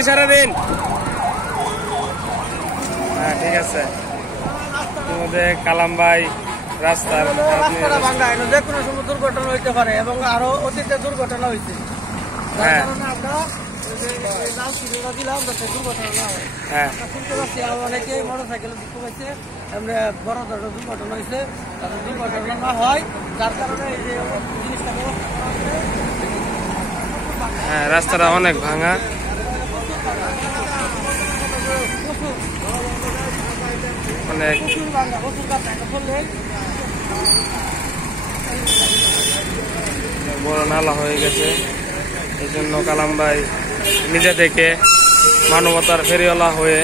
নাকি সারাদিন? হ্যাঁ ঠিক আছে। কালাম ভাই রাস্তার ভাঙ্গা যে কোনো সময় দুর্ঘটনা হইতে পারে এবং আরো অতীতে দুর্ঘটনা হয়েছে। হ্যাঁ অনেকে মোটর সাইকেল পাইছে বড় ধরনের দুর্ঘটনা হয়েছে, তাদের দুর্ঘটনা না হয় যার কারণে এই যে জিনিসটা হ্যাঁ রাস্তাটা অনেক ভাঙা। অনেক বড় নালা হয়ে গেছে, এই জন্য কালাম ভাই নিজে থেকে মানবতার ফেরিওয়ালা হয়ে